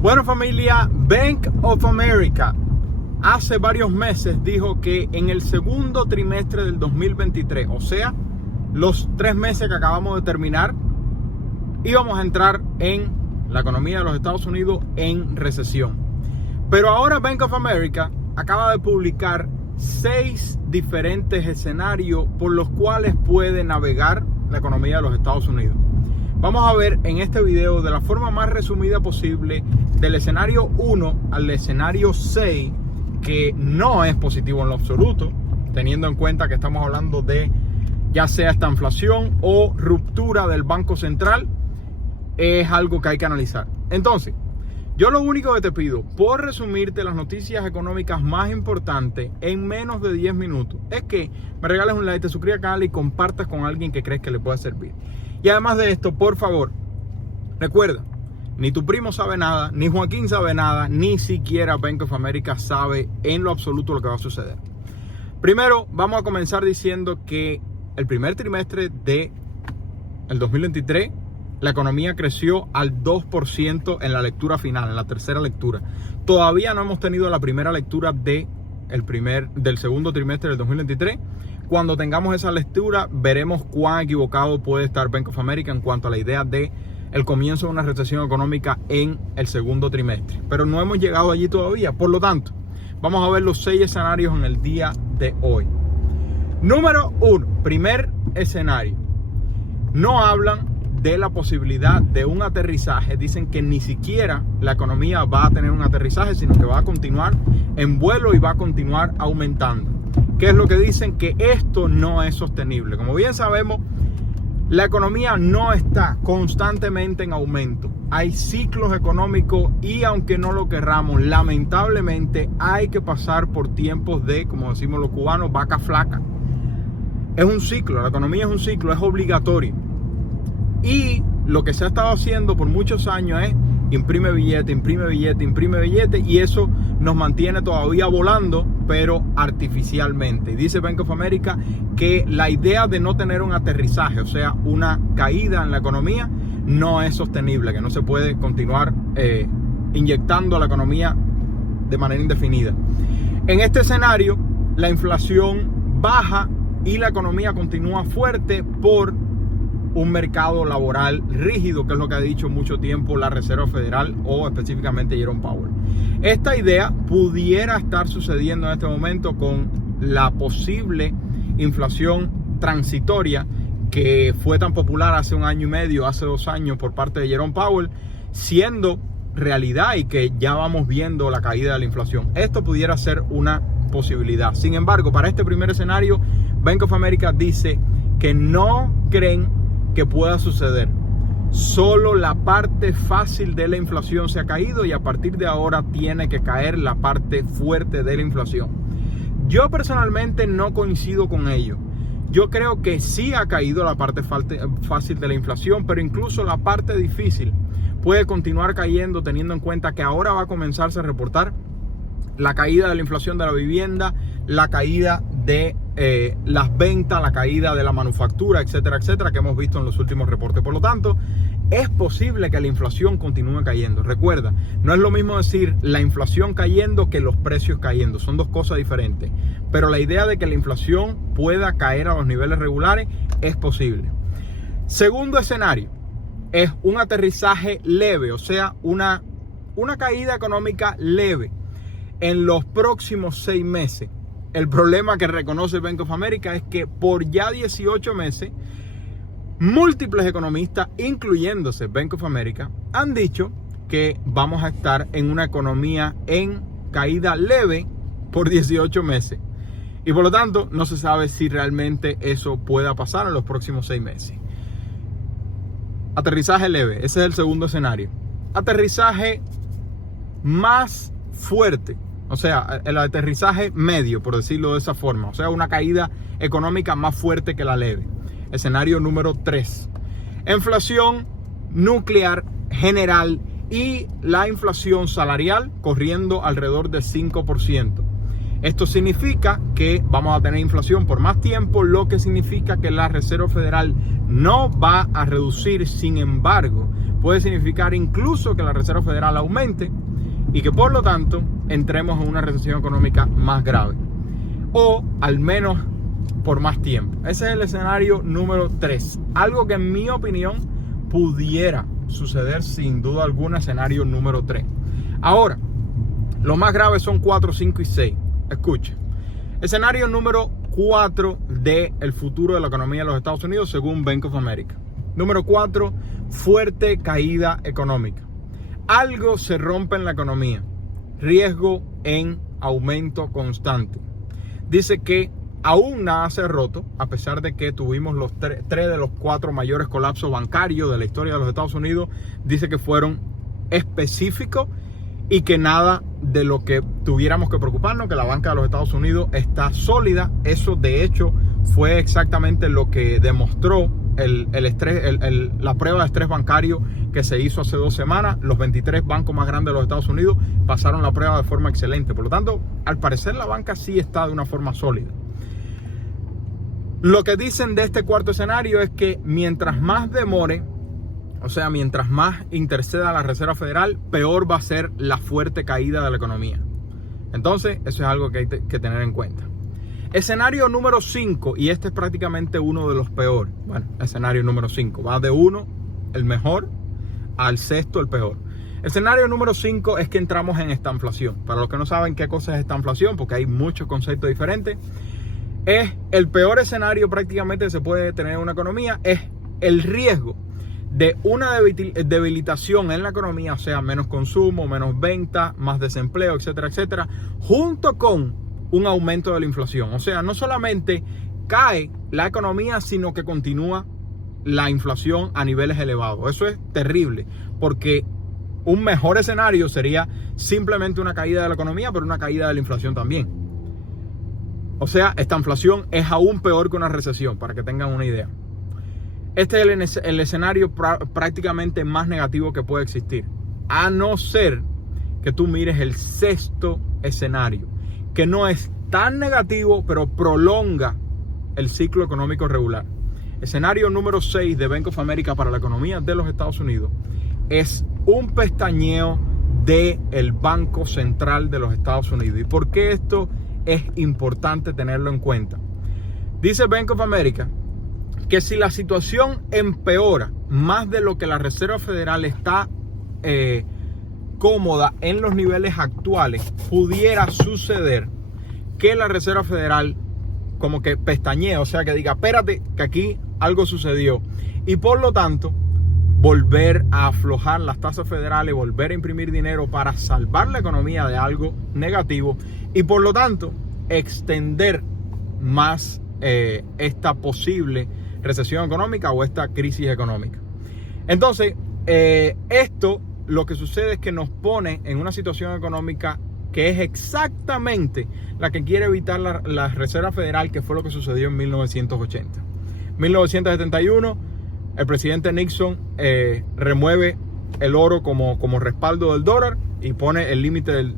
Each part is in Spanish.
Bueno, familia, Bank of America hace varios meses dijo que en el segundo trimestre del 2023, o sea, los 3 meses que acabamos de terminar, íbamos a entrar en la economía de los Estados Unidos en recesión. Pero ahora Bank of America acaba de publicar 6 diferentes escenarios por los cuales puede navegar la economía de los Estados Unidos. Vamos a ver en este video de la forma más resumida posible del escenario 1 al escenario 6, que no es positivo en lo absoluto, teniendo en cuenta que estamos hablando de ya sea esta inflación o ruptura del Banco Central. Es algo que hay que analizar. Entonces, yo lo único que te pido, por resumirte las noticias económicas más importantes en menos de 10 minutos, es que me regales un like, te suscribas al canal y compartas con alguien que crees que le pueda servir. Y además de esto, por favor, recuerda, ni tu primo sabe nada, ni Joaquín sabe nada, ni siquiera Bank of America sabe en lo absoluto lo que va a suceder. Primero, vamos a comenzar diciendo que el primer trimestre del 2023, la economía creció al 2% en la lectura final, en la tercera lectura. Todavía no hemos tenido la primera lectura del segundo trimestre del 2023. Cuando tengamos esa lectura, veremos cuán equivocado puede estar Bank of America en cuanto a la idea de el comienzo de una recesión económica en el segundo trimestre. Pero no hemos llegado allí todavía. Por lo tanto, vamos a ver los 6 escenarios en el día de hoy. Número 1, primer escenario. No hablan de la posibilidad de un aterrizaje. Dicen que ni siquiera la economía va a tener un aterrizaje, sino que va a continuar en vuelo y va a continuar aumentando. ¿Qué es lo que dicen? Que esto no es sostenible. Como bien sabemos, la economía no está constantemente en aumento. Hay ciclos económicos y aunque no lo querramos, lamentablemente hay que pasar por tiempos de, como decimos los cubanos, vaca flaca. Es un ciclo, la economía es un ciclo, es obligatorio. Y lo que se ha estado haciendo por muchos años es imprime billete, imprime billete, imprime billete, y eso nos mantiene todavía volando, pero artificialmente. Y dice Bank of America que la idea de no tener un aterrizaje, o sea, una caída en la economía, no es sostenible, que no se puede continuar inyectando a la economía de manera indefinida. En este escenario, la inflación baja y la economía continúa fuerte por un mercado laboral rígido, que es lo que ha dicho mucho tiempo la Reserva Federal o específicamente Jerome Powell. Esta idea pudiera estar sucediendo en este momento con la posible inflación transitoria que fue tan popular hace 1 año y medio, hace 2 años por parte de Jerome Powell, siendo realidad y que ya vamos viendo la caída de la inflación. Esto pudiera ser una posibilidad. Sin embargo, para este primer escenario, Bank of America dice que no creen que pueda suceder. Solo la parte fácil de la inflación se ha caído y a partir de ahora tiene que caer la parte fuerte de la inflación. Yo personalmente no coincido con ello. Yo creo que sí ha caído la parte fácil de la inflación, pero incluso la parte difícil puede continuar cayendo, teniendo en cuenta que ahora va a comenzarse a reportar la caída de la inflación de la vivienda, la caída de las ventas, la caída de la manufactura, etcétera, etcétera, que hemos visto en los últimos reportes. Por lo tanto, es posible que la inflación continúe cayendo. Recuerda, no es lo mismo decir la inflación cayendo que los precios cayendo. Son 2 cosas diferentes. Pero la idea de que la inflación pueda caer a los niveles regulares es posible. Segundo escenario es un aterrizaje leve, o sea, una caída económica leve en los próximos 6 meses. El problema que reconoce Bank of America es que por ya 18 meses, múltiples economistas, incluyéndose Bank of America, han dicho que vamos a estar en una economía en caída leve por 18 meses. Y por lo tanto, no se sabe si realmente eso pueda pasar en los próximos 6 meses. Aterrizaje leve, ese es el segundo escenario. Aterrizaje más fuerte, o sea, el aterrizaje medio, por decirlo de esa forma. O sea, una caída económica más fuerte que la leve. Escenario número 3. Inflación nuclear general y la inflación salarial corriendo alrededor del 5%. Esto significa que vamos a tener inflación por más tiempo, lo que significa que la Reserva Federal no va a reducir. Sin embargo, puede significar incluso que la Reserva Federal aumente y que por lo tanto entremos en una recesión económica más grave, o al menos por más tiempo. Ese es el escenario número 3, algo que en mi opinión pudiera suceder sin duda alguna, escenario número 3. Ahora, lo más grave son 4, 5 y 6. Escuche, escenario número 4 del futuro de la economía de los Estados Unidos según Bank of America. Número 4, fuerte caída económica. Algo se rompe en la economía. Riesgo en aumento constante. Dice que aún nada se ha roto, a pesar de que tuvimos los 3 de los 4 mayores colapsos bancarios de la historia de los Estados Unidos. Dice que fueron específicos y que nada de lo que tuviéramos que preocuparnos, que la banca de los Estados Unidos está sólida. Eso de hecho fue exactamente lo que demostró la prueba de estrés bancario que se hizo hace 2 semanas. Los 23 bancos más grandes de los Estados Unidos pasaron la prueba de forma excelente. Por lo tanto, al parecer la banca sí está de una forma sólida. Lo que dicen de este cuarto escenario es que mientras más demore, o sea, mientras más interceda la Reserva Federal, peor va a ser la fuerte caída de la economía. Entonces, eso es algo que hay que tener en cuenta. Escenario número 5, y este es prácticamente uno de los peores. Bueno, escenario número 5 va de 1, el mejor, al 6º, el peor. Escenario número 5 es que entramos en estanflación. Para los que no saben qué cosa es estanflación, porque hay muchos conceptos diferentes, es el peor escenario prácticamente que se puede tener en una economía, es el riesgo de una debilitación en la economía, o sea, menos consumo, menos venta, más desempleo, etcétera, etcétera, junto con un aumento de la inflación. O sea, no solamente cae la economía, sino que continúa la inflación a niveles elevados. Eso es terrible, porque un mejor escenario sería simplemente una caída de la economía, pero una caída de la inflación también. O sea, esta inflación es aún peor que una recesión, para que tengan una idea. Este es el escenario prácticamente más negativo que puede existir, a no ser que tú mires el 6º escenario, que no es tan negativo, pero prolonga el ciclo económico regular. Escenario número 6 de Bank of America para la economía de los Estados Unidos es un pestañeo del Banco Central de los Estados Unidos. ¿Y por qué esto es importante tenerlo en cuenta? Dice Bank of America que si la situación empeora más de lo que la Reserva Federal está cómoda en los niveles actuales, pudiera suceder que la Reserva Federal como que pestañee, o sea, que diga, espérate, que aquí algo sucedió, y por lo tanto volver a aflojar las tasas federales, volver a imprimir dinero para salvar la economía de algo negativo, y por lo tanto extender más esta posible recesión económica o esta crisis económica. Entonces, esto lo que sucede es que nos pone en una situación económica que es exactamente la que quiere evitar la Reserva Federal, que fue lo que sucedió en 1980. 1971, el presidente Nixon remueve el oro como respaldo del dólar y pone el límite del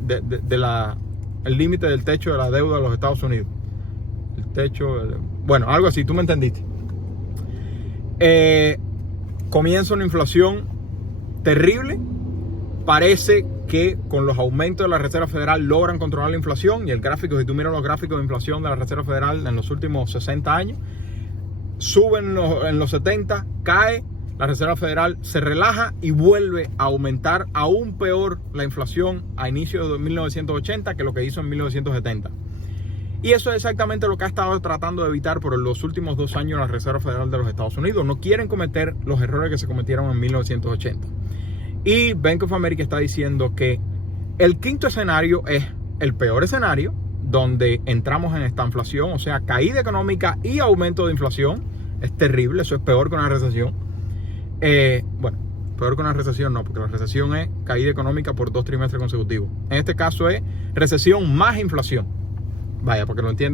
techo de la deuda de los Estados Unidos. El techo, bueno, algo así, tú me entendiste. Comienza una inflación terrible. Parece que con los aumentos de la Reserva Federal logran controlar la inflación, y el gráfico, si tú miras los gráficos de inflación de la Reserva Federal en los últimos 60 años, suben en los 70, cae, la Reserva Federal se relaja y vuelve a aumentar aún peor la inflación a inicios de 1980 que lo que hizo en 1970. Y eso es exactamente lo que ha estado tratando de evitar por los últimos 2 años la Reserva Federal de los Estados Unidos. No quieren cometer los errores que se cometieron en 1980. Y Bank of America está diciendo que el 5º escenario es el peor escenario, donde entramos en esta inflación, o sea, caída económica y aumento de inflación. Es terrible, eso es peor que una recesión. Bueno, peor que una recesión no, porque la recesión es caída económica por 2 trimestres consecutivos. En este caso es recesión más inflación. Vaya, porque lo entiendan.